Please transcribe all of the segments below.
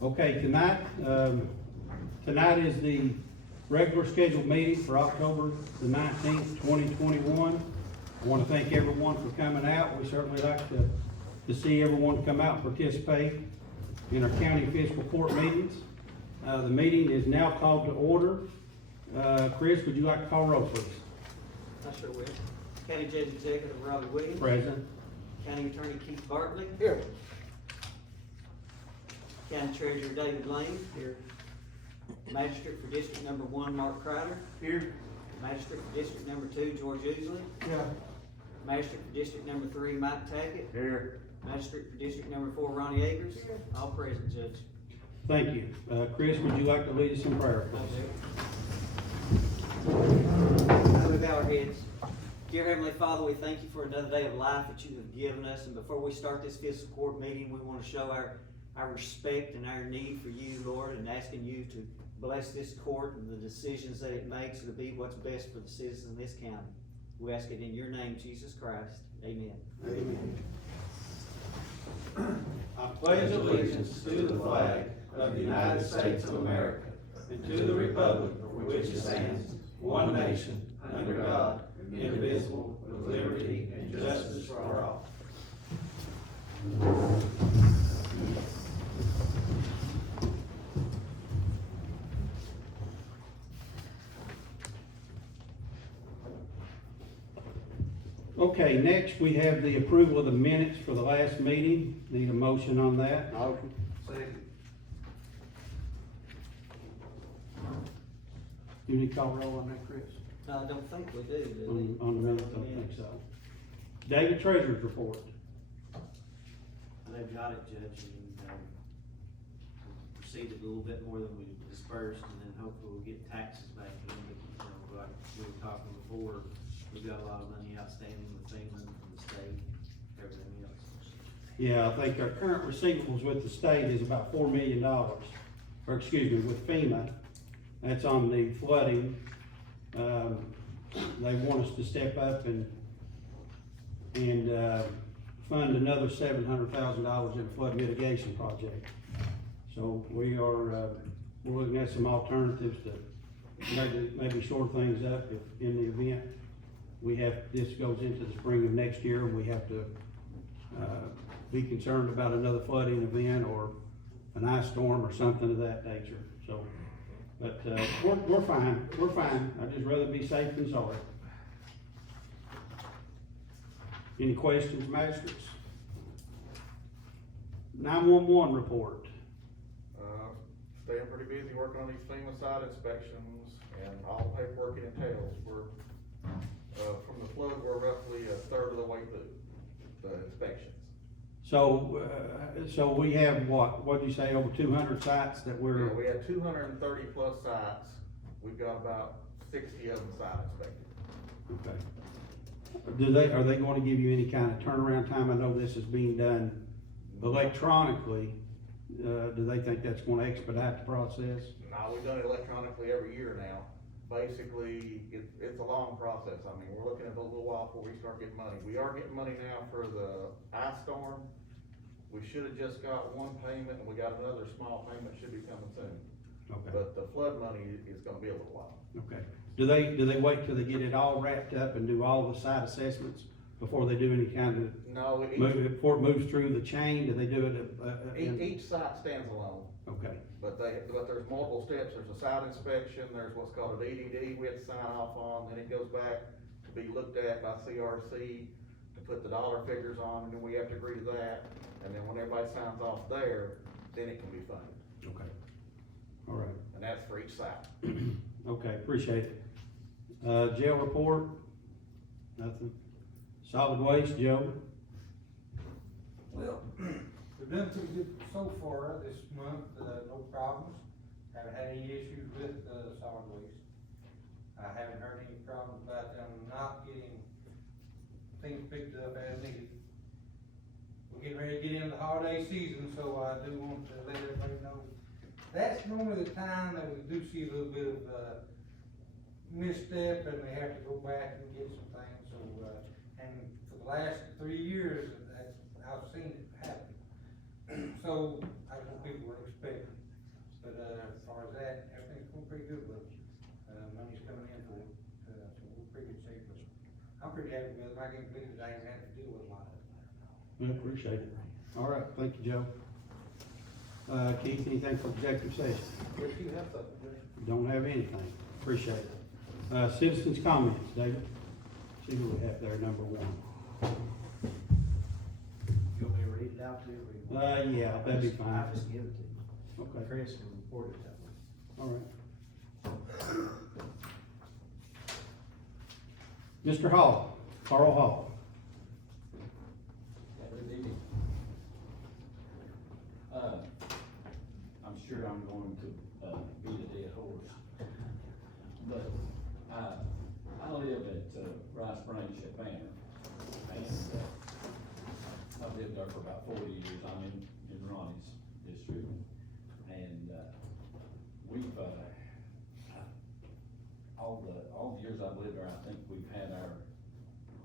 Okay, tonight is the regular scheduled meeting for October the 19th, 2021. I want to thank everyone for coming out. We certainly like to see everyone come out and participate in our county fiscal court meetings. The meeting is now called to order. Chris, would you like to call roll, please? I sure will. County Judge Executive Robbie Williams. Present. County Attorney Keith Bartley. Here. County Treasurer David Lane. Here. Magistrate for District Number 1, Mark Crider. Here. Magistrate for District Number 2, George Usley. Yeah. Magistrate for District Number 3, Mike Tackett. Here. Magistrate for District Number 4, Ronnie Akers. All present, Judge. Thank you. Chris, would you like to lead us in prayer, I please? do. We bow our heads. Dear Heavenly Father, we thank you for another day of life that you have given us. And before we start this fiscal court meeting, we want to show our respect and our need for you, Lord, and asking you to bless this court and the decisions that it makes to be what's best for the citizens in this county. We ask it in your name, Jesus Christ. Amen. Amen. I pledge allegiance to the flag of the United States of America and to the republic for which it stands, one nation, under God, indivisible, with liberty and justice for all. Okay, next we have the approval of the minutes for the last meeting. Need a motion on that? Motion. Second. You need to call roll on that, Chris? No, I don't think we do, do we? On the minutes, I don't think so. David, Treasurer's report. They've got it, Judge, and received a little bit more than we dispersed, and then hopefully we'll get taxes back in. But, like we were talking before, we've got a lot of money outstanding with FEMA from the state, everything else. Yeah, I think our current receivables with the state is about $4 million, or excuse me, with FEMA. That's on the flooding. They want us to step up and fund another $700,000 in flood mitigation project. So we are, we're looking at some alternatives to maybe shore things up if in the event this goes into the spring of next year, we have to, be concerned about another flooding event or an ice storm or something of that nature, so. But, we're fine, I'd just rather be safe than sorry. Any questions, magistrates? 911 report. Staying pretty busy working on these FEMA site inspections and all the paperwork it entails. We're, from the flood, we're roughly a third of the way through the inspections. So we have what'd you say, over 200 sites that we're. Yeah, we have 230 plus sites. We've got about 60 of them site inspected. Okay. Are they going to give you any kind of turnaround time? I know this is being done electronically. Do they think that's going to expedite the process? No, we've done it electronically every year now. Basically, it's a long process. I mean, we're looking at a little while before we start getting money. We are getting money now for the ice storm. We should have just got one payment, and we got another small payment should be coming soon. Okay. But the flood money is gonna be a little while. Okay. Do they wait till they get it all wrapped up and do all the site assessments before they do any kind of No, before it moves through the chain? Do they do it? each site stands alone. Okay. But there's multiple steps. There's a site inspection, there's what's called a DDD we have to sign off on, then it goes back to be looked at by CRC to put the dollar figures on, and then we have to agree to that. And then when everybody signs off there, then it can be funded. Okay. All right. And that's for each site. Okay, appreciate it. Jail report? Nothing. Solid waste, Joe? Well, we've done pretty good so far this month, no problems. Haven't had any issues with, solid waste. I haven't heard any problems about them not getting things picked up as needed. We're getting ready to get into the holiday season, so I do want to let everybody know. That's normally the time that we do see a little bit of, misstep, and we have to go back and get some things, so, and for the last 3 years, I've seen it happen. So, I want people to expect I appreciate it. All right, thank you, Joe. Keith, anything for executive session? If you have something, Judge. Don't have anything. Appreciate it. Citizens' comments, David. See who we have there, number one. You want me to read it out to everyone? Yeah, that'd be fine. I'll just give it to you. Okay, Chris can report it to me. all right. Mr. Hall, Carl Hall. Good evening. I'm sure I'm going to, beat a dead horse. But, I live at, Rice Branch at Banner. And, I've lived there for about 40 years. I'm in Ronnie's district. And, we've, all the years I've lived there, I think we've had our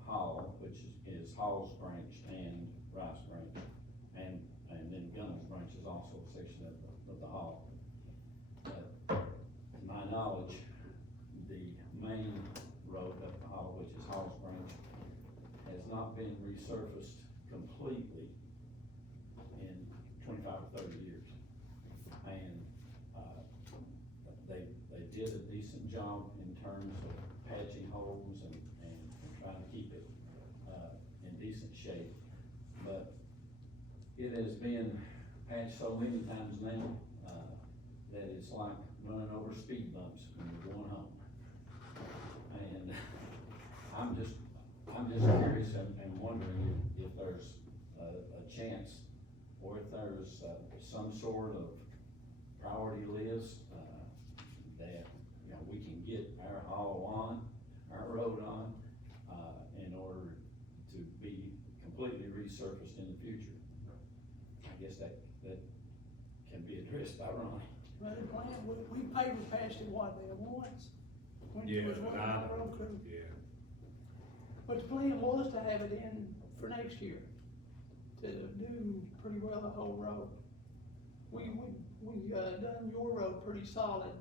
hall, which is Hall's Branch and Rice Branch. And then Gunnell's Branch is also a section of the hall. But to my knowledge, the main road up the hall, which is Hall's Branch, has not been resurfaced completely in 25 or 30 years. And, they did a decent job in terms of patching holes and trying to keep it, in decent shape. But it has been patched so many times now, that it's like running over speed bumps when you're going home. And I'm just curious and wondering if there's a chance, or if there's, some sort of priority list, that, you know, we can get our hall on, our road on, in order to be completely resurfaced in the future. I guess that can be addressed by Ronnie. Well, the plan, we paper patched it, what, there once? When you was working on the road crew. Yeah. But the plan was to have it in for next year, to do pretty well the whole road. We done your road pretty solid,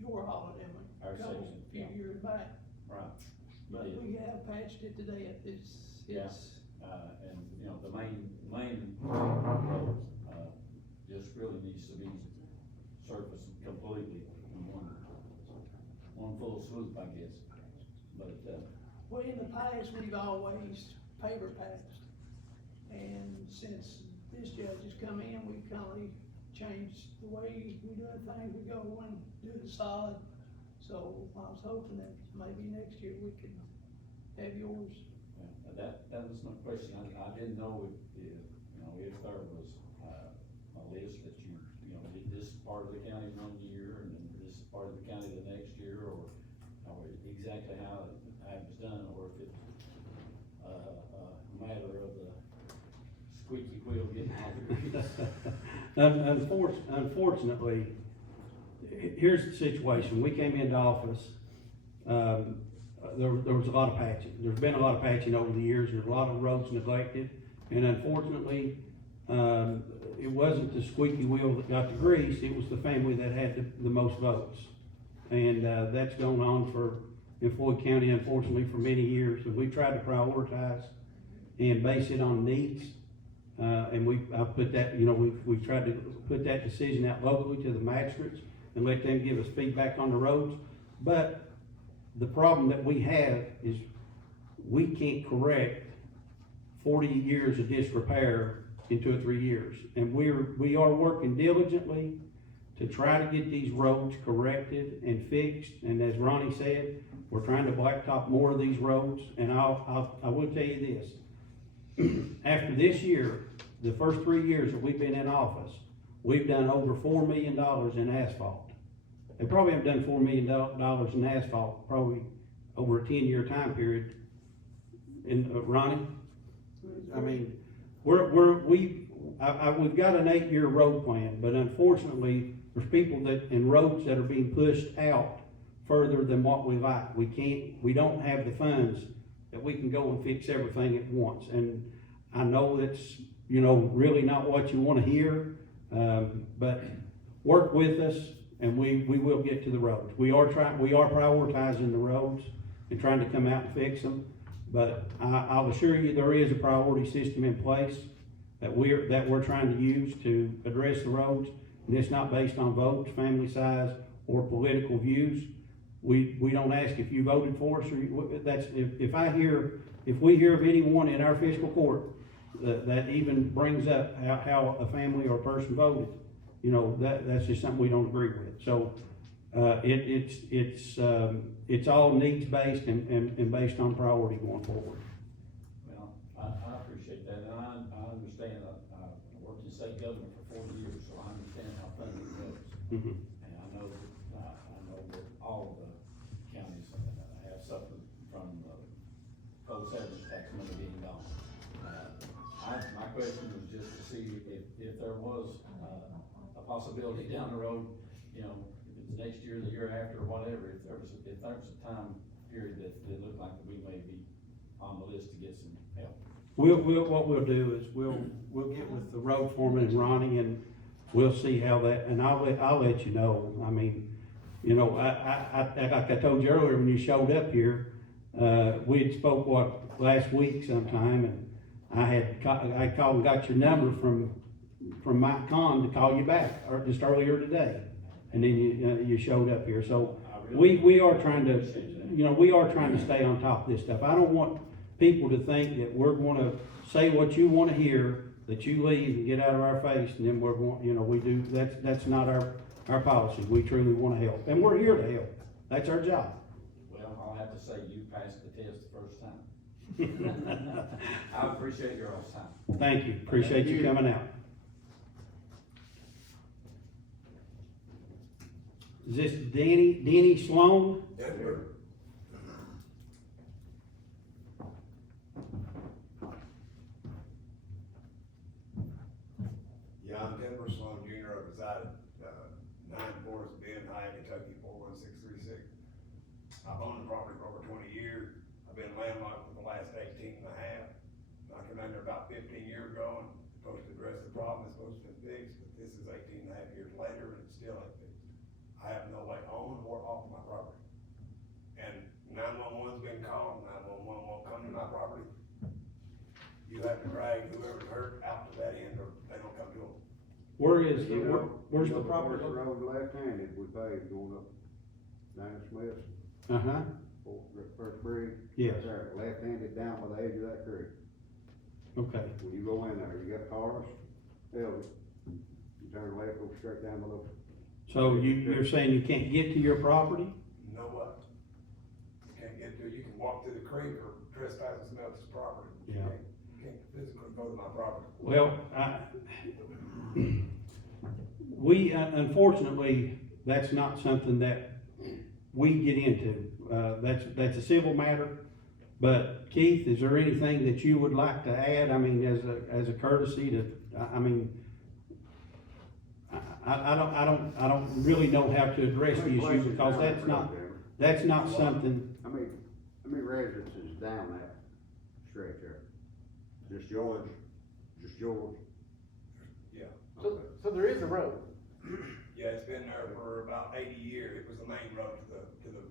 your hall, didn't we? Our Couple- section, Few yeah. years back, Right. but Yeah. we have patched it today, it's, And, you know, the main road, just really needs to be surfaced completely in one full swoop, I guess. But, well, in the past, we've always paper patched. And since this judge has come in, we've kinda changed the way we do things. We go and do the solid. So I was hoping that maybe next year we could have yours. that was my question. I didn't know if there was, a list that you did this part of the county 1 year and then this part of the county the next year, or exactly how it was done, or if it's, a matter of the squeaky wheel getting off the grease. Unfortunately, here's the situation. We came into office, there was a lot of patching. There's been a lot of patching over the years. There's a lot of roads neglected. And unfortunately, it wasn't the squeaky wheel that got the grease, it was the family that had the most votes. And, that's gone on in Floyd County, unfortunately, for many years. And we tried to prioritize and base it on needs. And we tried to put that decision out locally to the magistrates and let them give us feedback on the roads. But the problem that we have is we can't correct 40 years of disrepair in 2 or 3 years. And we are working diligently to try to get these roads corrected and fixed. And as Ronnie said, we're trying to blacktop more of these roads. And I will tell you this. After this year, the first 3 years that we've been in office, we've done over $4 million in asphalt. They probably haven't done $4 million in asphalt probably over a 10-year time period. And Ronnie, I mean, we've got an 8-year road plan, but unfortunately, there's people in roads that are being pushed out further than what we like. We don't have the funds that we can go and fix everything at once. And I know that's, really not what you want to hear, but work with us and we will get to the roads. We are prioritizing the roads and trying to come out and fix them. But I'll assure you, there is a priority system in place that we're trying to use to address the roads. And it's not based on votes, family size, or political views. We don't ask if you voted for us, or if we hear of anyone in our fiscal court that even brings up how a family or a person voted, you know, that's just something we don't agree with. So, it's all needs-based and based on priority going forward. Well, I appreciate that, and I understand, I worked in state government for 40 years, so I understand how funding goes. Mhm. And I know that all of the counties have suffered from cold savings tax money being gone. My question was just to see if there was, a possibility down the road, you know, if it's next year, the year after, or whatever, if there was a time period that looked like we may be on the list to get some help. What we'll do is we'll get with the road foreman and Ronnie, and we'll see how that, and I'll let you know. I mean, you know, like I told you earlier, when you showed up here, we had spoke last week sometime, and I called and got your number from Mike Kahn to call you back, or just earlier today, and then you showed up here. So we are trying to, you know, we are trying to stay on top of this stuff. I don't want people to think that we're gonna say what you wanna hear, that you leave and get out of our face, and then we're going, you know, we do, that's not our policy. We truly wanna help, and we're here to help. That's our job. Well, I'll have to say you passed the test the first time. I appreciate your all's time. Thank you, appreciate you coming out. Is this Denny Sloan? Yes, sir. Yeah, I'm Denver Sloan Jr. I reside at 9 Forest Bend, High, Kentucky, 41636. I've owned the property for over 20 years. I've been landlocked for the last 18 and a half. I came in there about 15 years ago and supposed to address the problem, it's supposed to be fixed, but this is 18 and a half years later and it's still ain't fixed. I have no way on or off my property. And 911's been called, 911 won't come to my property. You have to drag whoever's hurt out to that end or they don't come to them. Where's the Property property? road left-handed, we paved going up down Smith, Uh-huh, First Bridge. yes, There, left-handed down by the edge of that creek. okay. When you go in there, you got cars, buildings, you turn left, go straight down the little. So you're saying you can't get to your property? You know what? You can't get to, you can walk through the creek or trespass on somebody else's property. You Yeah. You can't physically go to my property. Well, we, unfortunately, that's not something that we get into. That's a civil matter. But Keith, is there anything that you would like to add? I mean, as a courtesy to, I mean, I don't really know how to address the issue because that's not something. How many residences down that stretch there? Just yours? Yeah. So there is a road. Yeah, it's been there for about 80 years. It was the main road to the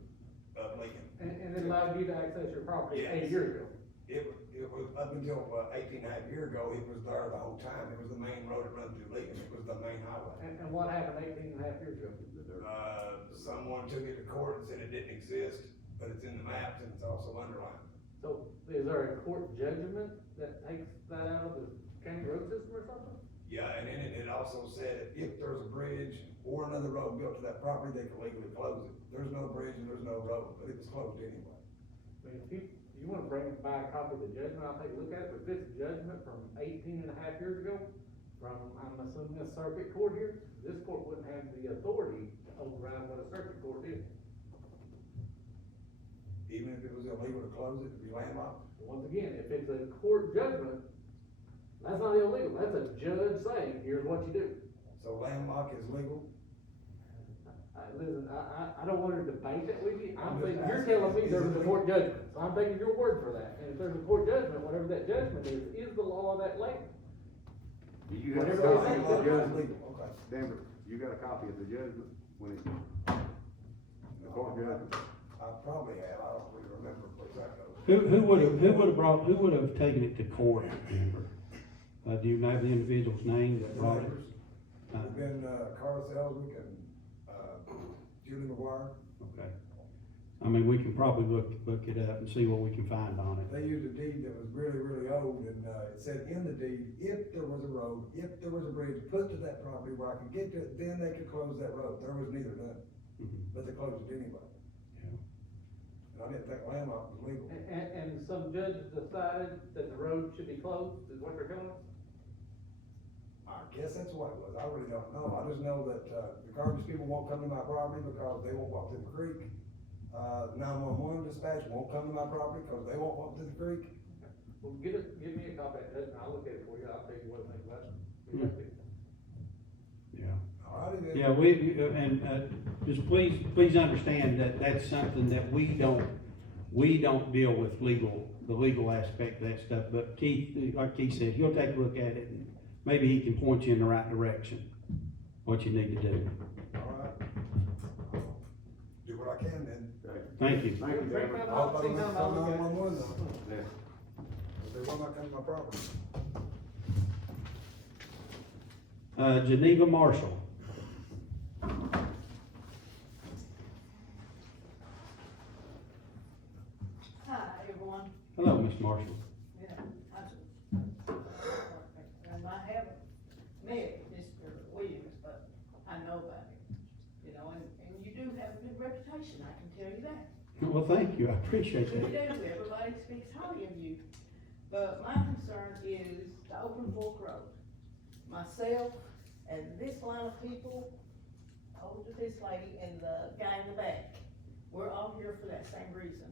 Lincoln. And it allowed you to access your property Yes. 8 years ago. It was up until 18 and a half years ago, it was there the whole time. It was the main road that runs through Lincoln. It was the main highway. And what happened 18 and a half years ago? Someone took it to court and said it didn't exist, but it's in the maps and it's also underlined. So is there a court judgment that takes that out of the county road system or something? Yeah, and in it, it also said that if there's a bridge or another road built to that property, they could legally close it. There's no bridge and there's no road, but it was closed anyway. I mean, if you wanna bring back a copy of the judgment, I'll take a look at it, but this judgment from 18 and a half years ago, from, I'm assuming a circuit court here, this court wouldn't have the authority to override what a circuit court did. Even if it was illegal to close it, to be landlocked. Once again, if it's a court judgment, that's not illegal, that's a judge saying, here's what you do. So landlock is legal. Listen, I don't wanna debate that with you, I'm just you're asking, telling me is there it was a legal? court judgment, so I'm taking your word for that, and if there's a court judgment, whatever that judgment is the law of that land. Do you have a Whatever copy they of say, the judgment? Legal, okay. Denver, you got a copy of the judgment when the court judgment? I probably have, I don't really remember where that goes. Who would have taken it to court, Amber? Do you have the individual's name that brought it? It's been, Carlos Ellswick and, Julie McGuire. Okay. I mean, we can probably look it up and see what we can find on it. They used a deed that was really, really old, and, it said in the deed, if there was a road, if there was a bridge put to that property where I could get to it, then they could close that road. There was neither done, but they closed it anyway. Yeah. And I didn't think landlocked was legal. And some judges decided that the road should be closed, is what they're telling us? I guess that's what it was. I really don't know. I just know that, the garbage people won't come to my property because they won't walk through the creek. 911 dispatch won't come to my property because they won't walk through the creek. Well, give me a copy of that, and I'll look at it for you, I'll tell you what I think about it. Yeah. Alrighty then. Yeah, and just please understand that that's something that we don't deal with the legal aspect of that stuff, but Keith, like Keith said, he'll take a look at it and maybe he can point you in the right direction, what you need to do. Alright. Do what I can then. Thank you. Thank you, David. I hope I don't have to call 911 though. Yeah. They will not come to my property. Geneva Marshall. Hi, everyone. Hello, Miss Marshall. Yeah, and I haven't met Mr. Williams, but I know about him, you know, and you do have a good reputation, I can tell you that. Well, thank you, I appreciate You do, that. everybody speaks highly of you, but my concern is the open fork road. Myself and this line of people, over to this lady and the guy in the back, we're all here for that same reason.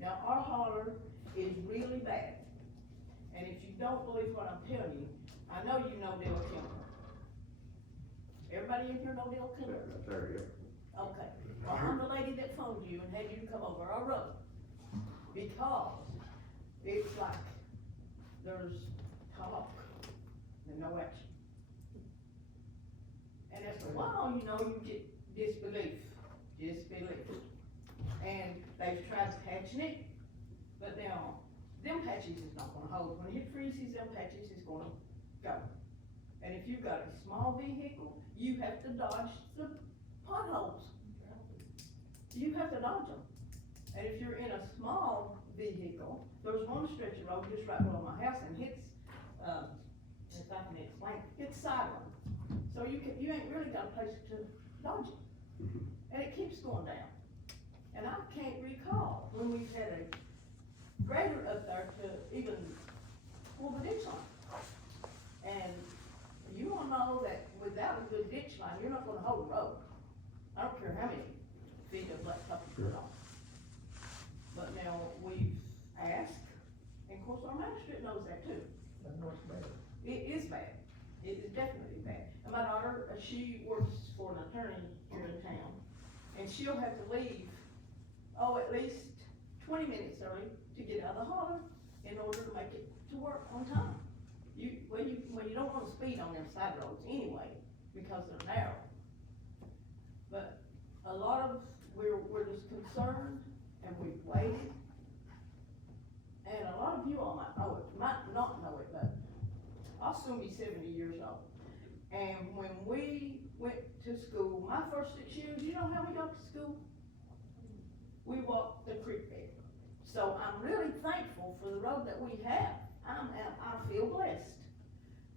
Now, our holler is really bad, and if you don't believe what I'm telling you, I know you know Dale Kimber. Everybody in here know Dale Kimber? There you go. Okay, well, I'm the lady that phoned you and had you come over our road, because it's like, there's talk and no action. And after a while, you know, you get disbelief. And they've tried patching it, but now, them patches is not gonna hold. When it freezes, them patches is gonna go. And if you've got a small vehicle, you have to dodge the potholes. You have to dodge them. And if you're in a small vehicle, there's one stretch of road just right below my house, and it's, if I can explain, it's silent. So you ain't really got a place to dodge it. And it keeps going down. And I can't recall when we've had a grader up there to even pull the ditch line. And you all know that without a good ditch line, you're not gonna hold a road. I don't care how many feet of blacktop you put on. But now, we've asked, and of course our magistrate knows that too. I know it's bad. It is bad. It is definitely bad. And my daughter, she works for an attorney here in town, and she'll have to leave, at least 20 minutes early to get out of the holler in order to make it to work on time. You don't wanna speed on them side roads anyway, because they're narrow. But a lot of, we're just concerned, and we've waited. And a lot of you all might know it, might not know it, but I'll soon be 70 years old. And when we went to school, my first 6 years, you know how we got to school? We walked the creek bed. So I'm really thankful for the road that we have. I feel blessed.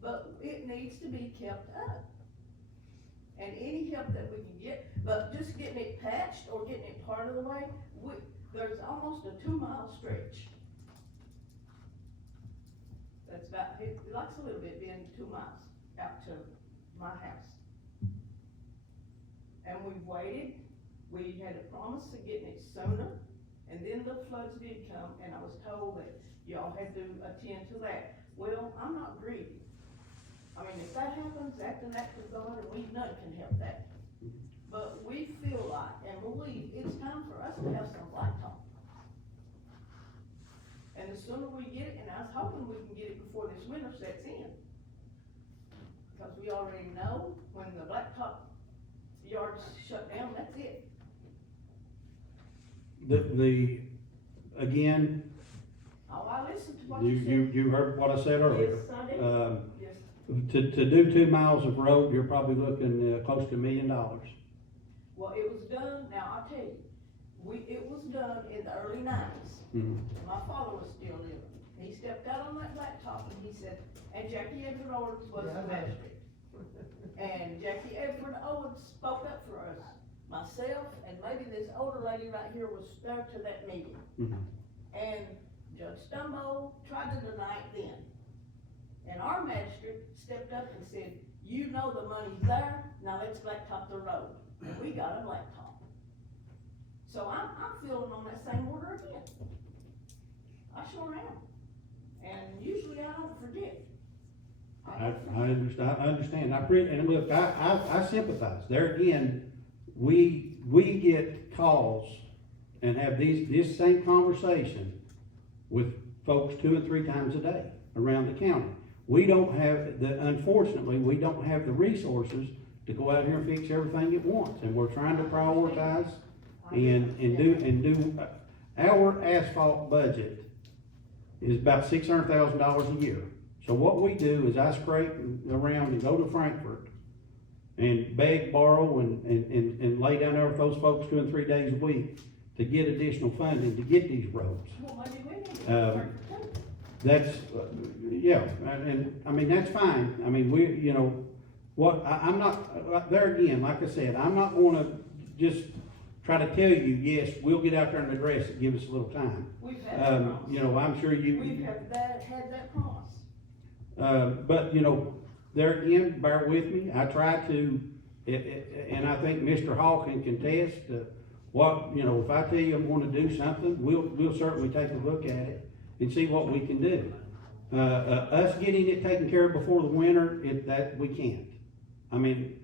But it needs to be kept up. And any help that we can get, but just getting it patched or getting it part of the way, there's almost a 2-mile stretch. That's about, it likes a little bit being 2 miles out to my house. And we've waited, we had a promise of getting it sooner, and then the floods did come, and I was told that y'all had to attend to that. Well, I'm not greedy. I mean, if that happens, that's an act of God, and we none can help that. But we feel like, and believe, it's time for us to have some blacktop. And the sooner we get it, and I was hoping we can get it before this winter sets in. Because we already know when the blacktop yards shut down, that's it. Again, Oh, I listened to what You, you said. you heard what I said earlier. Yes, I did. Yes. To do 2 miles of road, you're probably looking, close to $1 million. Well, it was done, now I'll tell you, it was done in the early nineties. Mhm. My father was still living. He stepped out on that blacktop and he said, and Jackie Edward Owens was the magistrate. And Jackie Edward Owens spoke up for us. Myself and maybe this older lady right here was there to that meeting. Mhm. And Judge Stumbo tried to deny it then. And our magistrate stepped up and said, you know the money's there, now let's blacktop the road. And we got a blacktop. So I'm feeling on that same order again. I sure am. And usually I don't forget. I understand, and look, I sympathize, there again, we get calls and have this same conversation with folks 2 and 3 times a day around the county. We don't have unfortunately, we don't have the resources to go out here and fix everything at once, and we're trying to prioritize and do, our asphalt budget is about $600,000 a year. So what we do is I scrape around and go to Frankfurt and beg, borrow, and lay down there with those folks 2 and 3 days a week to get additional funding to get these roads. Well, maybe we need to work for two. That's, yeah, and I mean, that's fine. I mean, I'm not, there again, like I said, I'm not gonna just try to tell you, yes, we'll get out there and address it, give us a little time. We've had that promise. I'm sure you. We've had that promise. But, there again, bear with me, I try to, and I think Mr. Hall can contest, if I tell you I'm gonna do something, we'll certainly take a look at it and see what we can do. Us getting it taken care of before the winter, that we can't. I mean,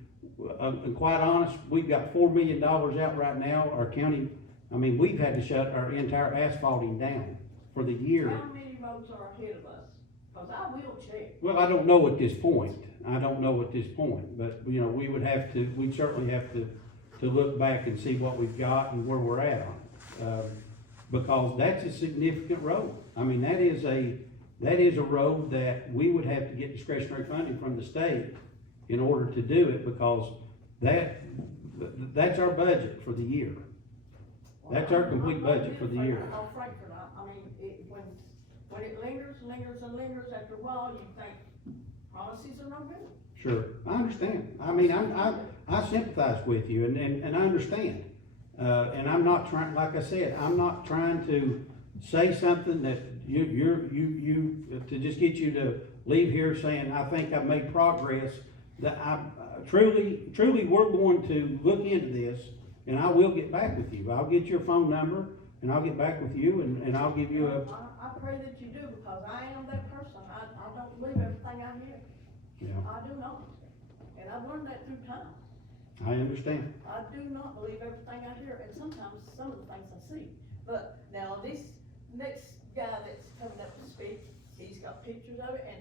I'm quite honest, we've got $4 million out right now, our county, we've had to shut our entire asphalting down for the year. How many roads are ahead of us? Cause I will check. Well, I don't know at this point, but, we'd certainly have to look back and see what we've got and where we're at on it. Because that's a significant road. That is a road that we would have to get discretionary funding from the state in order to do it, because that's our budget for the year. That's our complete budget for the year. On Frankfurt, when it lingers, after a while, you think policies are no good. Sure, I understand. I sympathize with you and I understand. And I'm not trying, like I said, I'm not trying to say something that to just get you to leave here saying, I think I've made progress. That truly, we're going to look into this, and I will get back with you. I'll get your phone number, and I'll get back with you, and I'll give you a. I pray that you do, because I am that person. I don't believe everything I hear. Yeah. I do not. And I've learned that through time. I understand. I do not believe everything I hear, and sometimes some of the things I see. But now this next guy that's coming up to speak, he's got pictures of it, and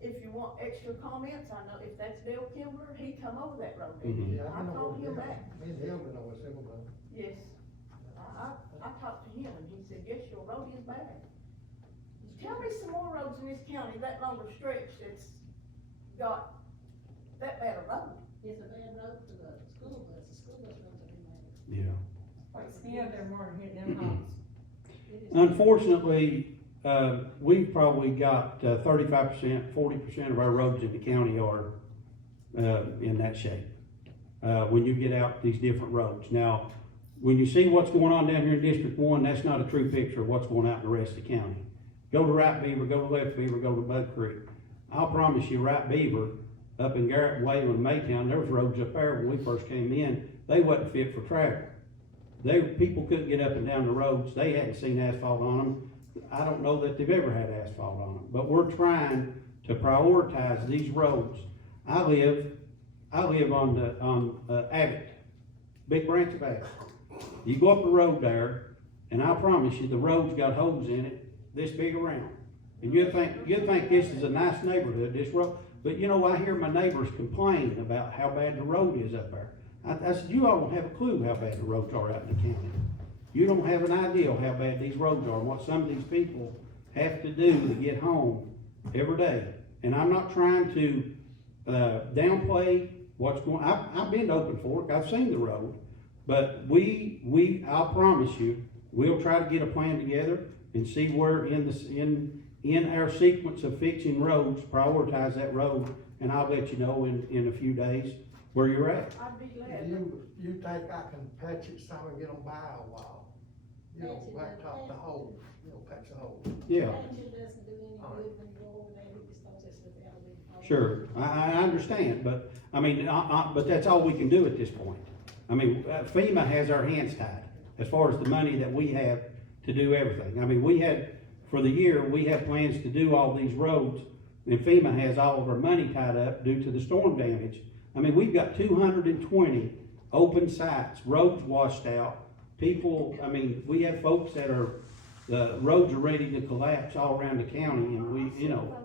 if you want extra comments, I know if that's Dale Kimbler, he come over that road. Mhm. I talked to him back. Me and him been over several times. Yes. I talked to him, and he said, yes, your road is bad. Tell me some more roads in this county, that longer stretch that's got that bad a road. It's a bad road for the school bus roads are bad. Yeah. Yeah, they're more hit them homes. Unfortunately, we've probably got 35%, 40% of our roads in the county are in that shape. When you get out these different roads. Now, when you see what's going on down here in District 1, that's not a true picture of what's going out in the rest of the county. Go to Right Beaver, go to Left Beaver, go to Bud Creek. I'll promise you, Right Beaver, up in Garrett, Wayland, Maytown, there was roads up there when we first came in, they wasn't fit for travel. People couldn't get up and down the roads, they hadn't seen asphalt on them. I don't know that they've ever had asphalt on them, but we're trying to prioritize these roads. I live on Abbott, big branch of Abbott. You go up the road there, and I promise you, the road's got holes in it this big around. And you'd think this is a nice neighborhood, this road, but I hear my neighbors complain about how bad the road is up there. I said, you all don't have a clue how bad the roads are out in the county. You don't have an idea how bad these roads are, and what some of these people have to do to get home every day. And I'm not trying to, downplay what's going, I've been to Open Fork, I've seen the road. But I'll promise you, we'll try to get a plan together and see where in our sequence of fixing roads, prioritize that road, and I'll let you know in a few days where you're at. I'd be glad. You think I can patch it some and get them by a while? You know, Patch it, blacktop the hole, patch the hole. Yeah, Patching doesn't do any good when you go over there, we just don't just look at it. sure, I understand, but, I mean, but that's all we can do at this point. I mean, FEMA has our hands tied as far as the money that we have to do everything. I mean, for the year, we have plans to do all these roads, and FEMA has all of our money tied up due to the storm damage. I mean, we've got 220 open sites, roads washed out, people, I mean, we have folks that the roads are ready to collapse all around the county, and we, you know,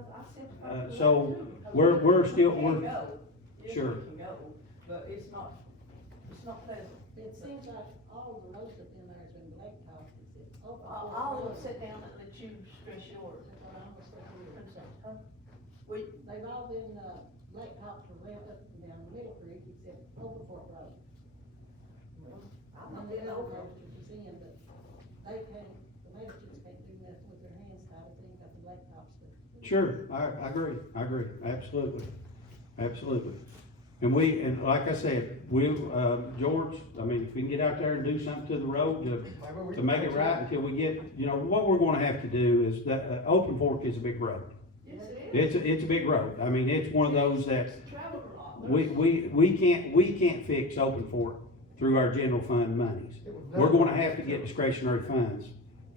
so we're still, sure. Yes, we can go, but it's not pleasant. It seems like all the most of them has been blacktop, except. All of them sit down and let you stress yours. They've all been, blacktop to rail up and down Middle Creek, except Open Fork Road. I'm And not the getting other over roads that was in, but they can't, the managers can't do nothing with their hands tied, if they ain't got the blacktops there. Sure, I agree, absolutely, absolutely. And like I said, George, I mean, if we can get out there and do something to the road to make it right until we get, you know, what we're gonna have to do is that, Open Fork is a big road. Yes, it is. It's a big road, I mean, it's one of those that, It's traveled a lot. we can't fix Open Fork through our general fund monies. We're gonna have to get discretionary funds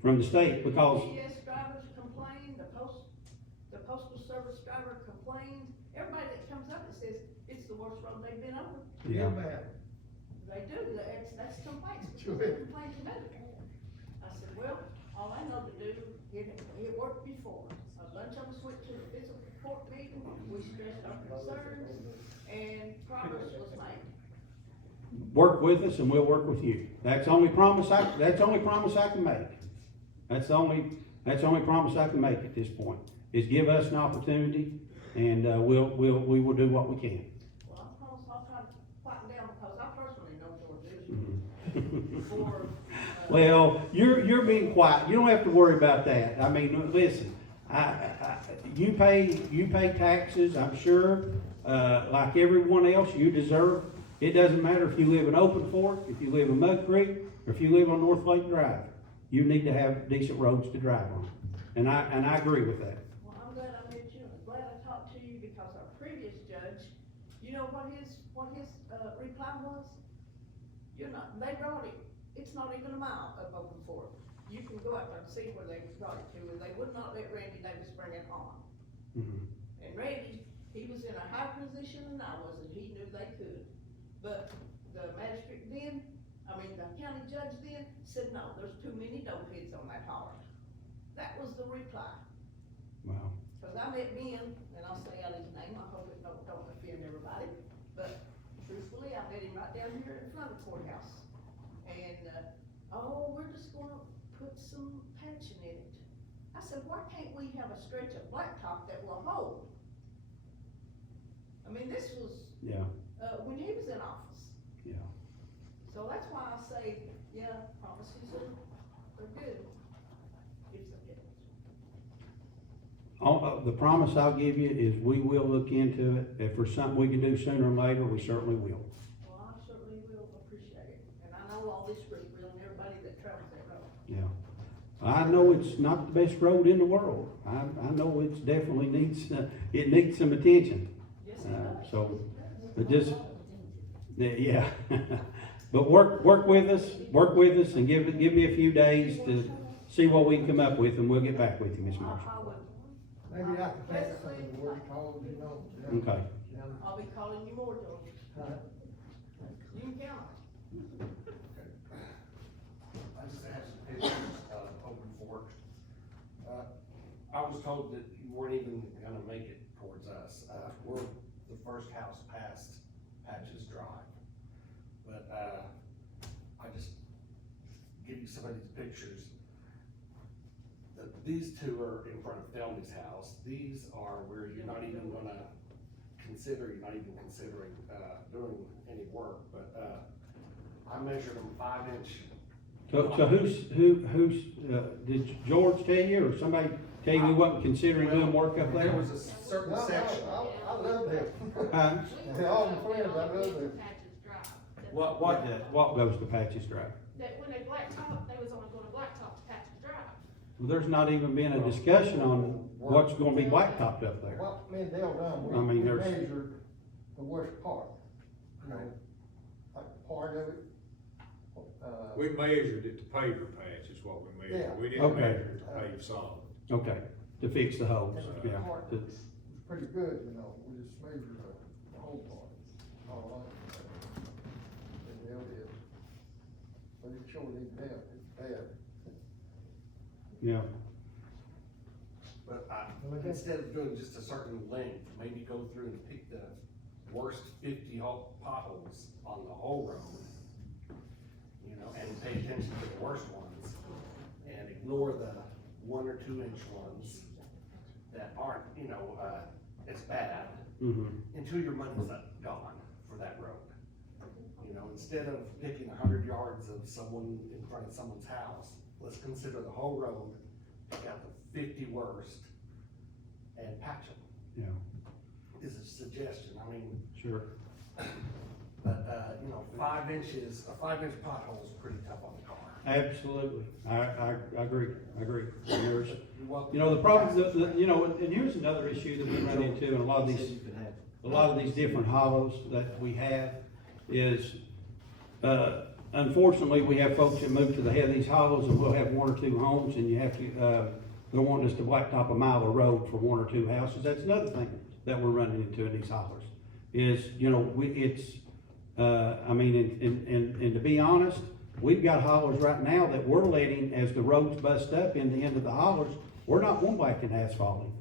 from the state because, GPS drivers complain, the postal service driver complains, everybody that comes up and says, it's the worst road they've been over. yeah, They do, that's complaints, Sure. complaints about it. I said, well, all I know to do, it worked before. A bunch of us went to the fiscal court meeting, we stressed our concerns, and progress was made. work with us and we'll work with you. That's the only promise I can make. That's the only promise I can make at this point, is give us an opportunity and, we will do what we can. Well, I promise I'll try to quieten down, because I personally know George is before. Well, you're being quiet. You don't have to worry about that. I mean, listen, you pay taxes, I'm sure, like everyone else, you deserve. It doesn't matter if you live in Open Fork, if you live in Mud Creek, or if you live on North Lake Drive. You need to have decent roads to drive on. And I agree with that. Well, I'm glad I met you, I'm glad I talked to you, because our previous judge, you know what his reply was? They brought it, it's not even a mile of Open Fork. You can go out there and see where they brought it to, and they would not let Randy Davis bring it on. Mhm. And Randy, he was in a higher position than I was, and he knew they could. But the magistrate then, the county judge then, said, no, there's too many dope heads on that holler. That was the reply. Wow. Cause I met Ben, and I'll say out his name, I hope it don't offend everybody, but truthfully, I met him right down here in front of the courthouse. And, we're just gonna put some patching in it. I said, why can't we have a stretch of blacktop that will hold? This was, Yeah, when he was in office. yeah. So that's why I say, yeah, promises are good. If they get it. The promise I'll give you is we will look into it. If there's something we can do sooner or later, we certainly will. Well, I certainly will appreciate it, and I know all this group will, and everybody that travels that road. Yeah. I know it's not the best road in the world. I know it's definitely it needs some attention. Yes, it does. So, but just, yeah. But work with us and give me a few days to see what we can come up with, and we'll get back with you, Ms. Marshall. I would. Maybe I can take it from the word call, Okay. I'll be calling you more, George. You can count on it. I just have some pictures of Open Fork. I was told that you weren't even gonna make it towards us. We're the first house past Patches Drive. But, I just give you some of these pictures. The these two are in front of Thelmy's house. These are where you're not even considering doing any work, but, I measured them 5-inch. So did George tell you, or somebody tell you we wasn't considering doing work up there? There was a certain No, section. I love them. Huh? They're all my friends, I love them. What goes to Patches Drive? That when they blacktop, they was only gonna blacktop to Patches Drive. Well, there's not even been a discussion on what's gonna be blacktopped up there. What me and Dale done, I mean, we there's- measured the worst part, you know, like part of it. We measured it to paver patch is what we Yeah. measured, we didn't Okay. measure it to pave solid. Okay, to fix the holes, And the yeah. part To- was pretty good, you know, we just measured the whole part, all of it. And Dale did. But it sure needs help, it's bad. Yeah, But instead of doing just a certain length, maybe go through and pick the worst 50 potholes on the whole road. You know, and pay attention to the worst ones and ignore the 1 or 2 inch ones that aren't, you know, as bad until your money's gone for that road. You know, instead of picking 100 yards of someone in front of someone's house, let's consider the whole road, pick out the 50 worst and patch them, yeah, is a suggestion, I mean, sure. but, you know, 5 inches, a 5-inch pothole is pretty tough on the car. Absolutely, I agree. And there's, You're welcome. you know, the problem, you know, and here's another issue that we run into in a lot of these different hollows that we have is, unfortunately, we have folks that move to the head of these hollows and we'll have 1 or 2 homes and you have to, they're wanting us to blacktop a mile of road for 1 or 2 houses. That's another thing that we're running into in these hollows is, you know, I mean, and to be honest, we've got hollers right now that we're letting, as the roads bust up in the end of the hollers, we're not one blacking asphalting.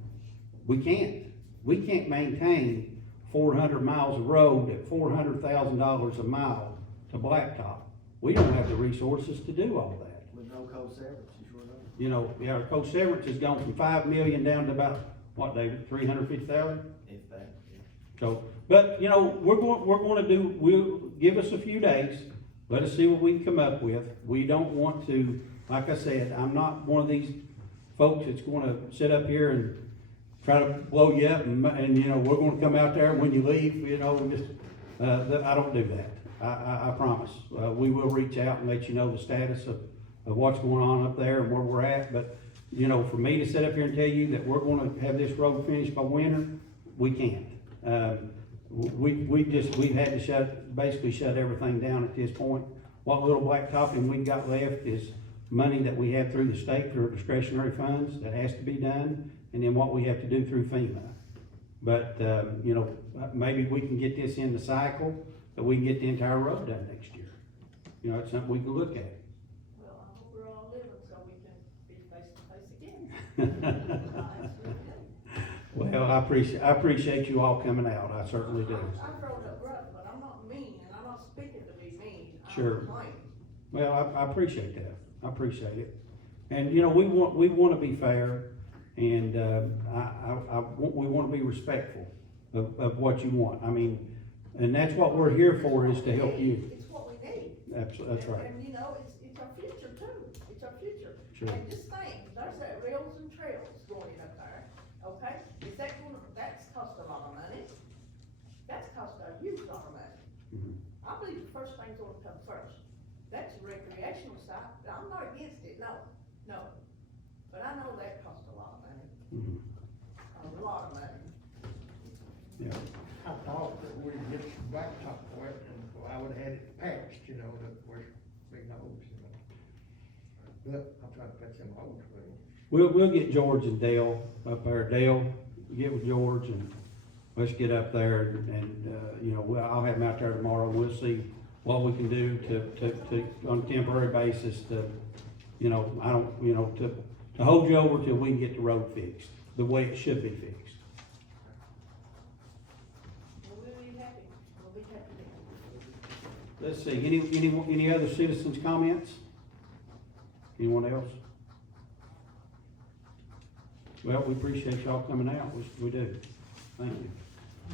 We can't maintain 400 miles of road at $400,000 a mile to blacktop. We don't have the resources to do all that. With no cold severance, you sure don't. You know, yeah, our coast severance has gone from 5 million down to about, what, David, 350,000? If that, yeah. So, but, you know, we'll give us a few days, let us see what we can come up with. We don't want to, like I said, I'm not one of these folks that's gonna sit up here and try to blow you up and you know, we're gonna come out there when you leave, you know, just, I don't do that. I promise. We will reach out and let you know the status of what's going on up there and where we're at, but, you know, for me to sit up here and tell you that we're gonna have this road finished by winter, we can't. We've had to basically shut everything down at this point. What little blacktopping we've got left is money that we have through the state through our discretionary funds that has to be done, and then what we have to do through FEMA. But, you know, maybe we can get this in the cycle, that we can get the entire road done next year. You know, it's something we can look at. Well, I hope we're all living so we can be face to face again. Well, I appreciate you all coming out, I certainly do. I throw it up rough, but I'm not mean, and I'm not speaking to be mean. Sure. I'm plain. Well, I appreciate that, I appreciate it. And, you know, we want to be fair, and, we want to be respectful of what you want. I mean, and that's what we're here for, is to help you. It's what we need. Absolutely, that's right. And you know, it's our future too, it's our future. Sure. And just think, there's that rails and trails going up there, okay? Is that that's cost a lot of money. That's cost a huge lot of money. Mhm. I believe the first thing's gonna come first. That's the recreational side, I'm not against it, no. But I know that cost a lot of money, Mhm. a lot of money. Yeah. I thought that we'd get the blacktop for it, and I would've had it patched, you know, that was big holes, you know. But I'm trying to patch them holes for you. We'll get George and Dale up there. Dale, get with George and let's get up there and, you know, I'll have him out there tomorrow. We'll see what we can do to, on a temporary basis to, you know, to hold you over till we can get the road fixed, the way it should be fixed. We'll be happy, we'll be happy. Let's see, any other citizens' comments? Anyone else? Well, we appreciate y'all coming out, we do. Thank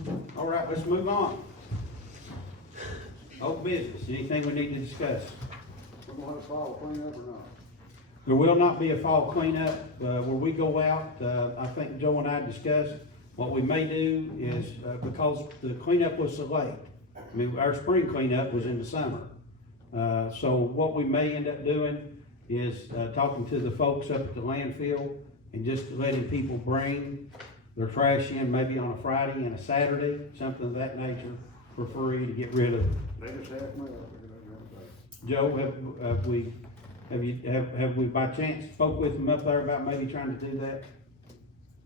you. All right, let's move on. Old business, anything we need to discuss? We're gonna have a fall cleanup or not? There will not be a fall cleanup, where we go out, I think Joe and I discussed, what we may do is, because the cleanup was so late, I mean, our spring cleanup was in the summer. So what we may end up doing is, talking to the folks up at the landfill and just letting people bring their trash in maybe on a Friday and a Saturday, something of that nature, for free to get rid of it. They just have me up. Joe, have we by chance spoke with them up there about maybe trying to do that?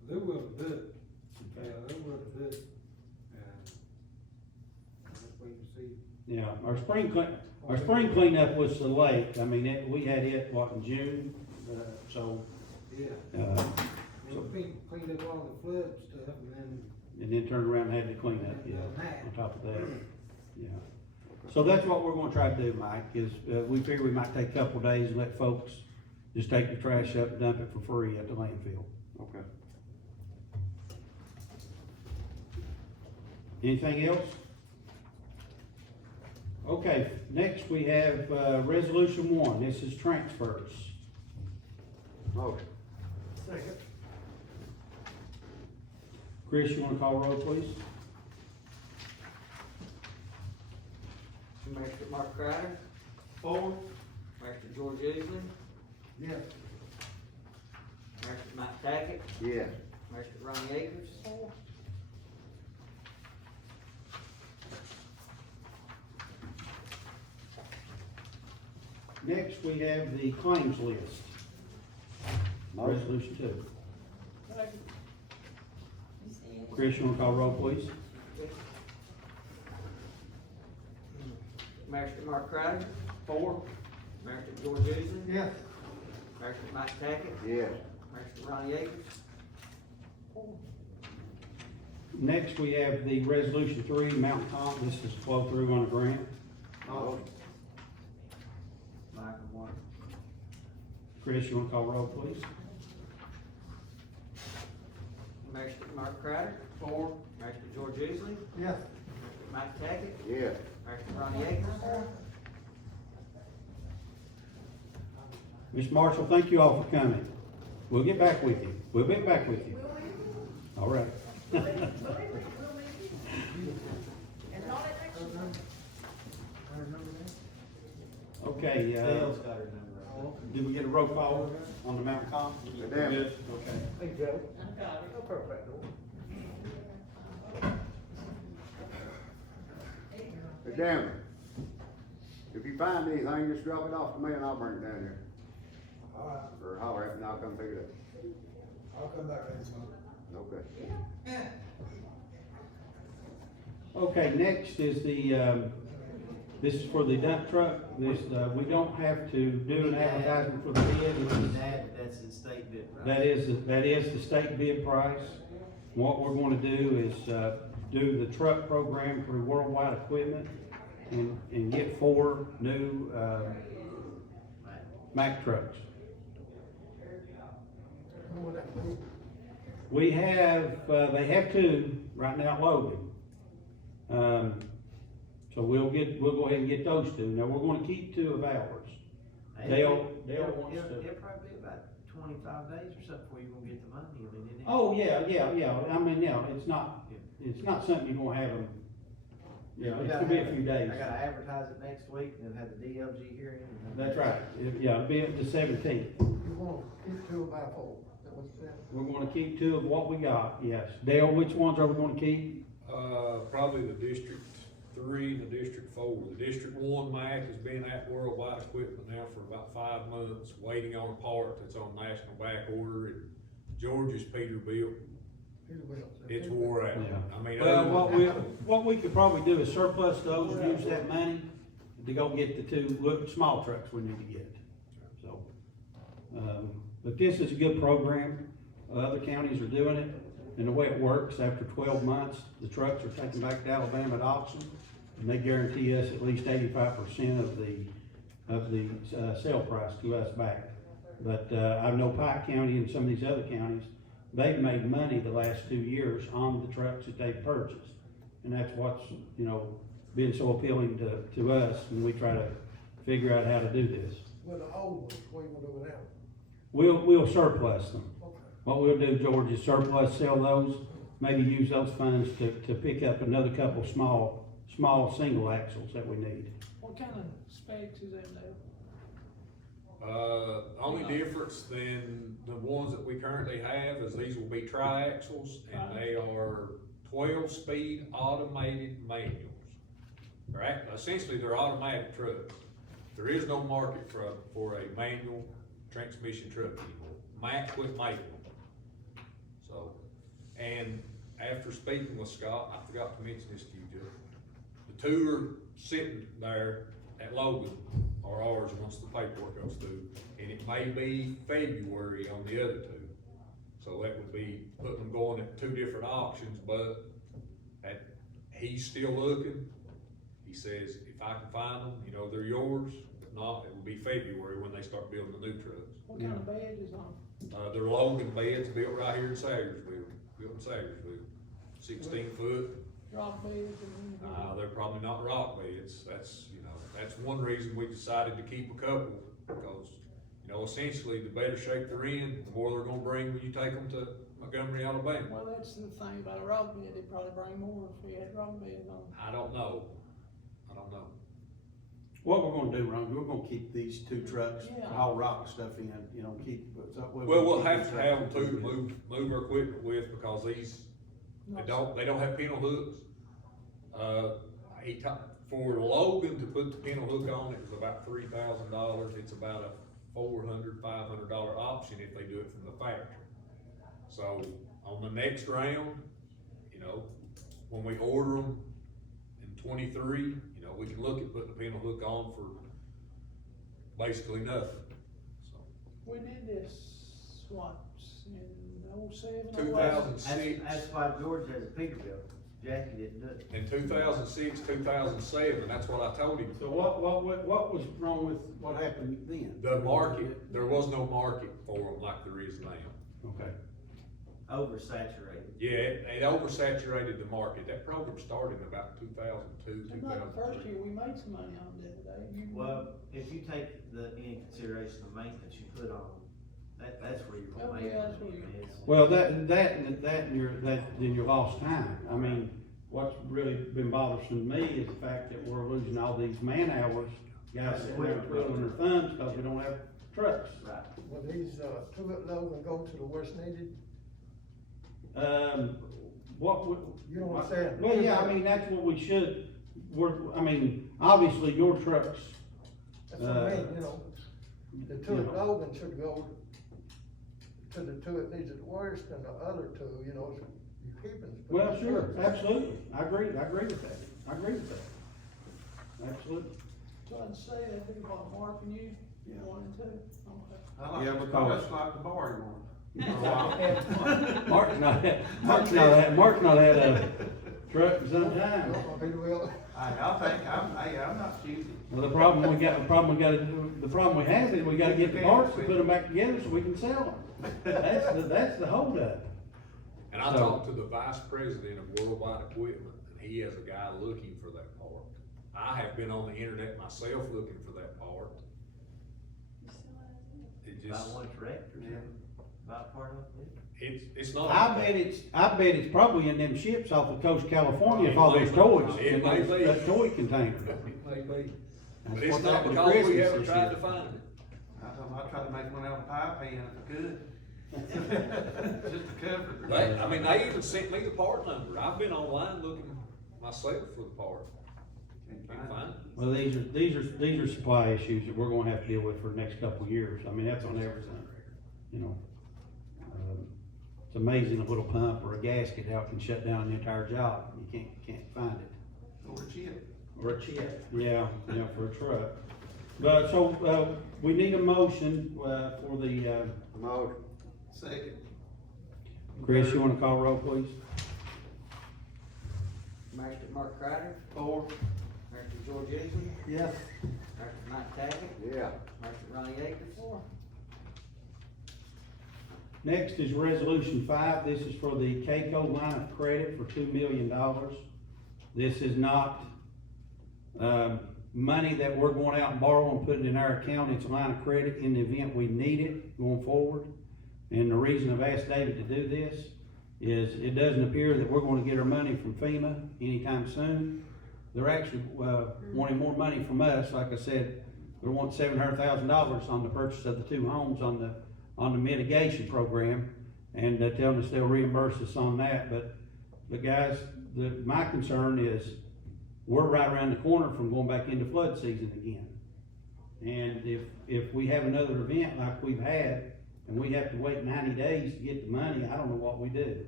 They will do it. Yeah, they will do it. Just wait and see. Yeah, our spring cleanup was so late, I mean, we had it, what, in June, so. Yeah. So- We cleaned up all the flood stuff and and then turned around and had to clean up, yeah, that. on top of that, yeah. So that's what we're gonna try to do, Mike, is, we figure we might take a couple of days and let folks just take the trash up and dump it for free at the landfill. Okay. Anything else? Okay, next we have, resolution 1, this is transfers. Motion. Second. Chris, you wanna call roll, please? Mr. Mark Crowder? For. Mr. George Easley? Yes. Mr. Mike Tackett? Yes. Mr. Ronnie Akers? Next, we have the claims list. Motion. Resolution 2. Chris, you wanna call roll, please? Mr. Mark Crowder? For. Mr. George Easley? Yes. Mr. Mike Tackett? Yes. Mr. Ronnie Akers? Next, we have the resolution 3, Mountain Top, this is flow through on a grant. Motion. Mike and Mark. Chris, you wanna call roll, please? Mr. Mark Crowder? For. Mr. George Easley? Yes. Mr. Mike Tackett? Yes. Mr. Ronnie Akers? Ms. Marshall, thank you all for coming. We'll get back with you. We'll get back with you. All right. Okay, Dale's got her number. did we get a roll call on the Mountain Top? Damn. Good, okay. Hey, Joe. No perfect. Hey, Damon, if you find anything, just drop it off to me and I'll bring it down here. All right, Or holler at me and I'll come pick it up. I'll come back next month. Okay. Okay, next is the, this is for the dump truck. This, we don't have to do an advertisement for the bid. That's the state bid, right? That is the state bid price. What we're gonna do is, do the truck program through Worldwide Equipment and get 4 new, Mack trucks. Who would that be? We have, they have 2 right now loaded. So we'll go ahead and get those 2. Now, we're gonna keep 2 of ours. Dale wants to. It'll probably be about 25 days or something before you're gonna get the money, I mean, isn't it? Oh, yeah, I mean, yeah, it's not something you're gonna have them, yeah, it's gonna be a few days. I gotta advertise it next week, and then have the DLG hearing. and then- That's right, yeah, it'll be up to 17th. You want to keep 2 by 4, is that what you said? We're gonna keep 2 of what we got, yes. Dale, which ones are we gonna keep? Probably the District 3 and the District 4. The District 1 Mac has been at Worldwide Equipment now for about 5 months, waiting on a part that's on national back order, and Georgia's Peterbilt, it's wore out. Yeah. I mean, Well, what we could probably do is surplus those and use that money to go get the 2 small trucks we need to get. So, but this is a good program. Other counties are doing it, and the way it works, after 12 months, the trucks are taken back to Alabama at auction, and they guarantee us at least 85% of the sale price to us back. But, I know Pike County and some of these other counties, they've made money the last 2 years on the trucks that they've purchased. And that's what's, you know, been so appealing to us when we try to figure out how to do this. Well, the old ones, what you gonna do with them? We'll surplus them. Okay. What we'll do, George, is surplus, sell those, maybe use those funds to pick up another couple small single axles that we need. What kind of specs is in there? Only difference than the ones that we currently have is these will be tri-axles, and they are 12-speed automated manuals. Essentially, they're automatic trucks. There is no market for a manual transmission truck anymore. Mack quit making them. So, and after speaking with Scott, I forgot to mention this to you, Joe. The two are sitting there at Logan are ours once the paperwork goes through, and it may be February on the other two. So that would be putting them going at two different auctions, but he's still looking. He says, if I can find them, you know, they're yours. If not, it will be February when they start building the new trucks. What kind of bed is on? They're Logan beds built right here in Sayersville, 16 foot. Rock beds and? They're probably not rock beds. That's, you know, that's one reason we decided to keep a couple, because, you know, essentially, the better shape they're in, the more they're gonna bring when you take them to Montgomery, Alabama. Well, that's the thing about a rock bed, it'd probably bring more if we had rock beds on. I don't know. What we're gonna do, Ron, we're gonna keep these two trucks, Yeah. all rock stuff in, you know, keep. Well, we'll have to have them too to move our equipment with, because these, they don't have pintle hooks. For Logan to put the pintle hook on, it was about $3,000. It's about a $400, $500 option if they do it from the factory. So on the next round, you know, when we order them in 23, you know, we can look at putting the pintle hook on for basically nothing. So We did this, what, in 07? 2006. That's why George has a Peterbilt. Jackie didn't do it. In 2006, 2007, that's what I told him. So what was wrong with what happened then? The market, there was no market for them like there is now. Okay. Oversaturated. Yeah, it oversaturated the market. That program started in about 2002, It's not the first 2003. year, we made some money on it the other day. Well, if you take into consideration the maintenance you put on them, that's where you're gonna make that's where money. you- Well, then you lost time. I mean, what's really been bothersome to me is the fact that we're losing all these man hours, guys sitting there twiddling their thumbs because we don't have trucks. Right. Will these, two at Logan go to the worst needed? What would? You know what I'm saying? Well, yeah, I mean, that's what we should, obviously your trucks. That's what I mean, you know, the two you at know. Logan should go to the two that needs it worse than the other two, you know, so you keep them. Well, sure, absolutely. I agree with that. Absolutely. So I'd say that'd be what, Mark and you, Yeah. 1 and 2, okay. Yeah, because. like the bar one. Mark's not had a truck in some time. He will. I'm not choosing. Well, the problem we have is we gotta get the parts and put them back together so we can sell them. That's the holdup. And I So- talked to the vice president of Worldwide Equipment, and he has a guy looking for that part. I have been on the internet myself looking for that part. It Buy just, one tractor, buy part of it. it's not. I bet it's probably in them ships off the coast of California, if all those toys, It in may be. that toy container. It may be. That's But it's what not happened to because we Christmas haven't this tried year. to find it. I tried to make one out of pie pan if I could. Just to cover it. They even sent me the part number. I've been online looking myself for the part. Can't find it. Well, these are supply issues that we're gonna have to deal with for the next couple of years. I mean, that's on everything, you know. It's amazing a little pump or a gasket, how it can shut down the entire job. You can't find it. Or a chip. Or a chip, yeah, for a truck. But, so, we need a motion, for the, Motion. Second. Chris, you wanna call roll, please? Master Mark Crider, Four. Master George Easley, Yes. Master Mike Tackett, Yeah. Master Ronnie Akers. Next is resolution 5. This is for the KCO line of credit for $2 million. This is not, money that we're going out and borrowing and putting in our account. It's a line of credit in the event we need it going forward. And the reason I've asked David to do this is it doesn't appear that we're gonna get our money from FEMA anytime soon. They're actually, wanting more money from us. Like I said, they want $700,000 on the purchase of the 2 homes on the mitigation program. And they're telling us they'll reimburse us on that. But guys, my concern is we're right around the corner from going back into flood season again. And if we have another event like we've had, and we have to wait 90 days to get the money, I don't know what we do.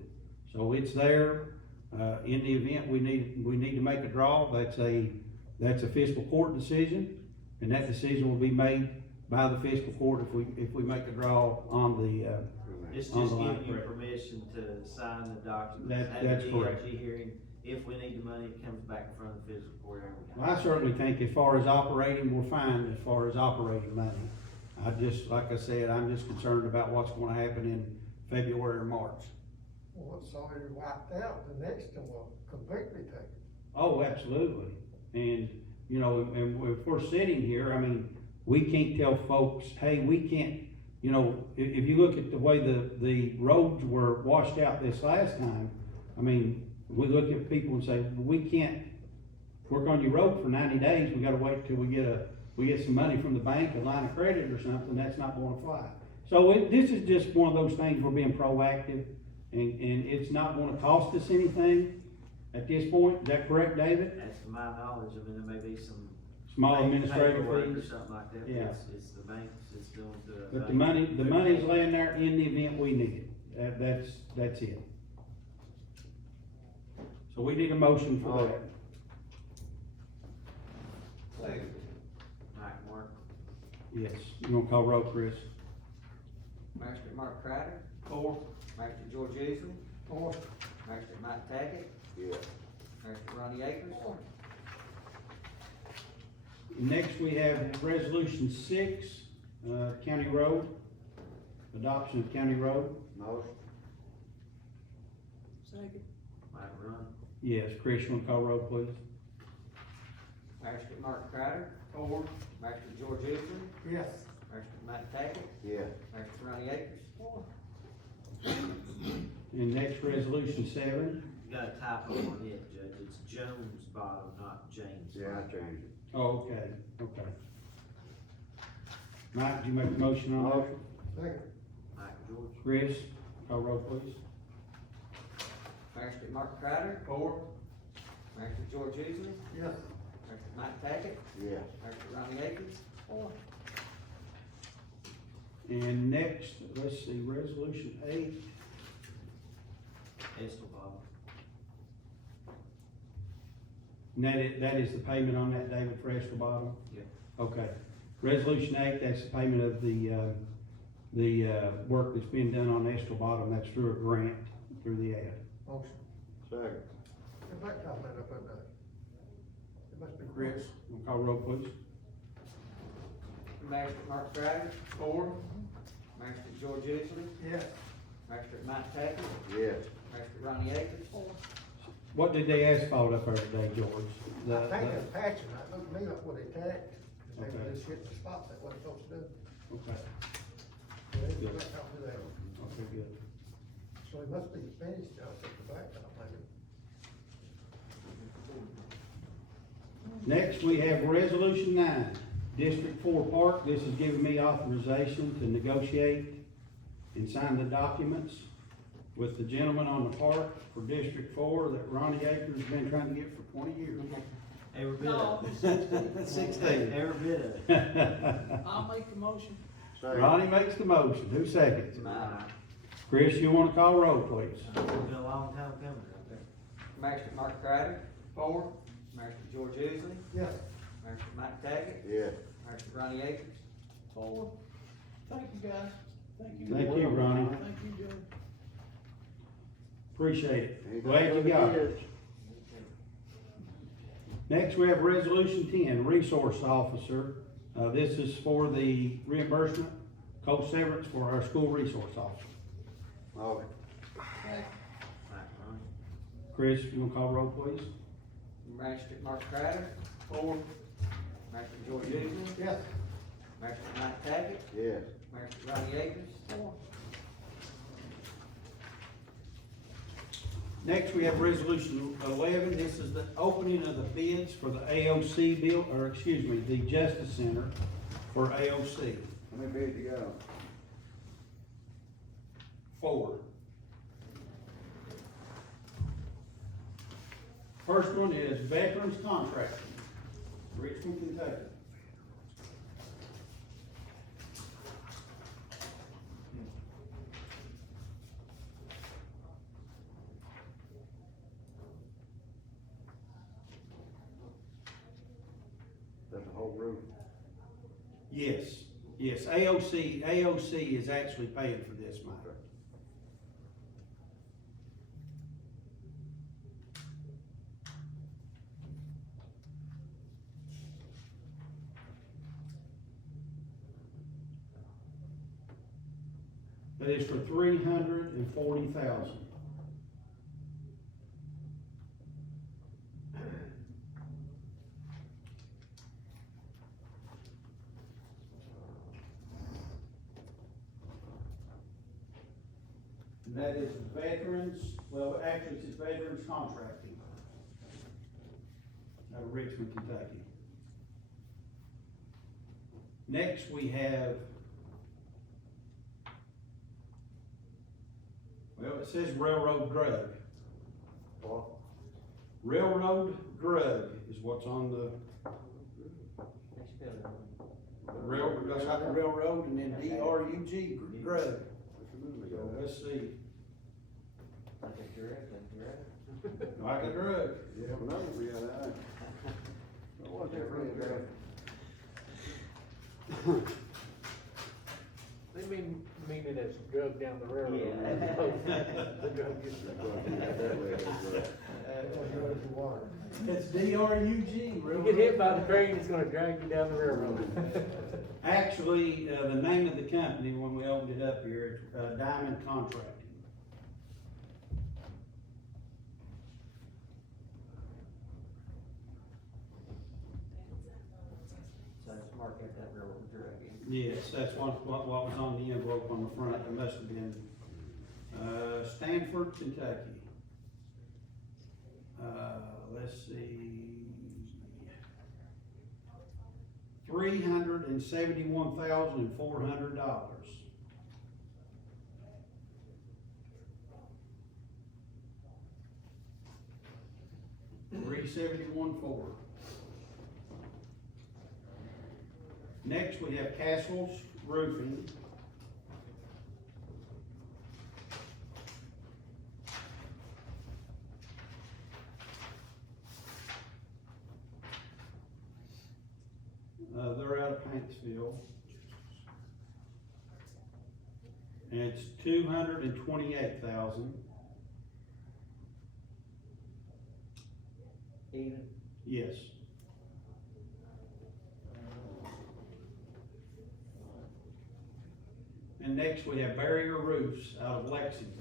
So it's there, in the event we need to make a draw, that's a fiscal court decision, and that decision will be made by the fiscal court if we make a draw on the, It's on just the line giving you of credit. permission to sign the documents. That's correct. Have the DLG hearing. If we need the money, it comes back in front of the fiscal court every time. Well, I certainly think as far as operating, we're fine as far as operating money. Like I said, I'm just concerned about what's gonna happen in February or March. Well, what's already wiped out, the next one will completely take it. Oh, absolutely. And, you know, and if we're sitting here, I mean, we can't tell folks, hey, we can't, you know, if you look at the way the roads were washed out this last time, I mean, we look at people and say, we can't work on your road for 90 days, we gotta wait till we get some money from the bank, a line of credit or something, that's not gonna fly. So this is just one of those things, we're being proactive, and it's not gonna cost us anything at this point. Is that correct, David? As to my knowledge, I mean, there may be some. Small bank administrative paperwork fees. Or something like that, but Yeah. it's the banks, it's going to. But the money's laying there in the event we need it. That's it. So we need a motion for that. Mike Mark, Yes. You gonna call roll, Chris? Master Mark Crider, Four. Master George Easley, Or, Master Mike Tackett, Yeah. Master Ronnie Akers. Next, we have resolution 6, county road, adoption of county road. Motion. Second. Mike Run. Yes, Chris, you wanna call roll, please? Master Mark Crider, Four. Master George Easley, yes. Master Mike Tackett, Yeah. Master Ronnie Akers. And next, resolution 7. You got a typo on it, Judge, it's Jones Bottom, not James. Yeah, I changed it. Oh, okay. Mike, did you make a motion on that? Motion. Second, Mike George. Chris, call roll, please. Master Mark Crider, Four. Master George Easley, yes. Master Mike Tackett, Yeah. Master Ronnie Akers. And next, let's see, resolution 8. Estel Bottom. And that is the payment on that, David, for Estel Bottom? Yeah. Okay. Resolution 8, that's the payment of the work that's being done on Estel Bottom, that's through a grant, through the ad. Motion. Second. Get that comment up in there. It must be Chris, we'll call roll, please. Master Mark Crider, Four. Master George Easley, Yes. Master Mike Tackett, Yeah. Master Ronnie Akers. What did they asphalt up there today, George? I think it's patching, I looked me up where they tagged, and they Okay. just hit the spot that wasn't supposed to do. Okay, So they Good. just out to that. okay, good. So it must be finished now, at the back, maybe. Next, we have resolution 9, District 4 Park. This is giving me authorization to negotiate and sign the documents with the gentleman on the park for District 4 that Ronnie Akers has been trying to get for 20 years. Every bit No, of it. 16. Every bit of it. I'll make the motion. Second. Ronnie makes the motion. Who seconds? Mike. Chris, you wanna call roll, please? It's been a long time coming out there. Master Mark Crider, Four. Master George Easley, Yes. Master Mike Tackett, Yeah. Master Ronnie Akers. Forward. Thank you, guys. Thank you. Thank you, Ronnie. Thank you, Joe. Appreciate it. Ain't Glad you that got what it. is? Next, we have resolution 10, resource officer. This is for the reimbursement, cost severance for our school resource officer. Motion. Chris, you wanna call roll, please? Magistrate Mark Crider, Four. Magistrate George Eagle, Yes. Magistrate Mike Tackett, Yes. Magistrate Ronnie Akers. Next, we have resolution 11. This is the opening of the bids for the AOC bill, or excuse me, the Justice Center for AOC. How many bids you got? 4. First one is Veterans Contracting, Richmond, Kentucky. That's the whole roof. Yes, AOC is actually paying for this, Mike. That is for $340,000. And that is veterans, well, actually, it's Veterans Contracting out of Richmond, Kentucky. Next, we have, well, it says Railroad Drug. What? Railroad Drug is what's on the railroad, that's like the railroad, and then DRUG, drug. So let's see, like a drug. You have another one, yeah, that. What's that really drug? They mean it as drug down the railroad. The drug gets It's DRUG. You get hit by the train, it's gonna drag you down the railroad. Actually, the name of the company, when we opened it up here, it's Diamond Contracting. So just mark out that railroad drug in. Yes, that's what was on the envelope on the front. It must have been, Stanford, Kentucky. Let's see. $371,400. $371,400. Next, we have Castle's Roofing. They're out of Paintsville. And it's $228,000. Even? Yes. And next we have Barrier Roofs out of Lexington.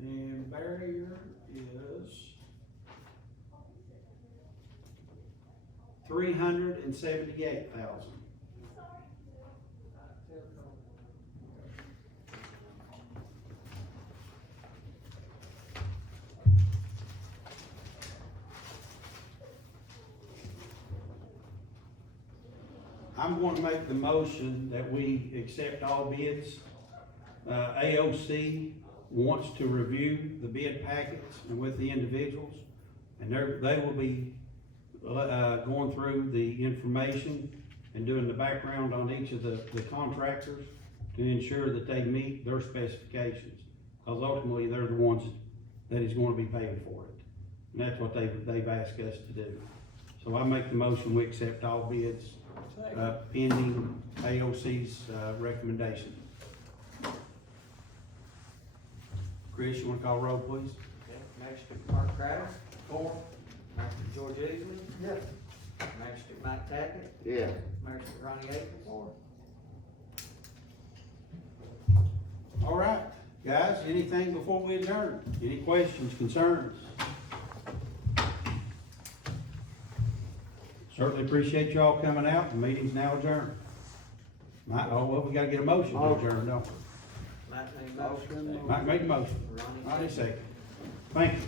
And Barrier is $378,000. I'm going to make the motion that we accept all bids. AOC wants to review the bid packets and with the individuals, and they will be going through the information and doing the background on each of the contractors to ensure that they meet their specifications, because ultimately they're the ones that is going to be paying for it. And that's what they've asked us to do. So So I make the motion, we accept all bids, pending AOC's, recommendation. Chris, you wanna call roll, please? Okay, Magistrate Mark Crowder. Four. Magistrate George Easley. Yes. Magistrate Mike Tackett. Yeah. Magistrate Ronnie Akins. All right, guys, anything before we adjourn? Any questions, concerns? Certainly appreciate y'all coming out, the meeting's now adjourned. Well, we gotta get a motion to adjourn, don't we? Mike made a motion. Mike made the motion, Ronnie Ronnie second. Thank you.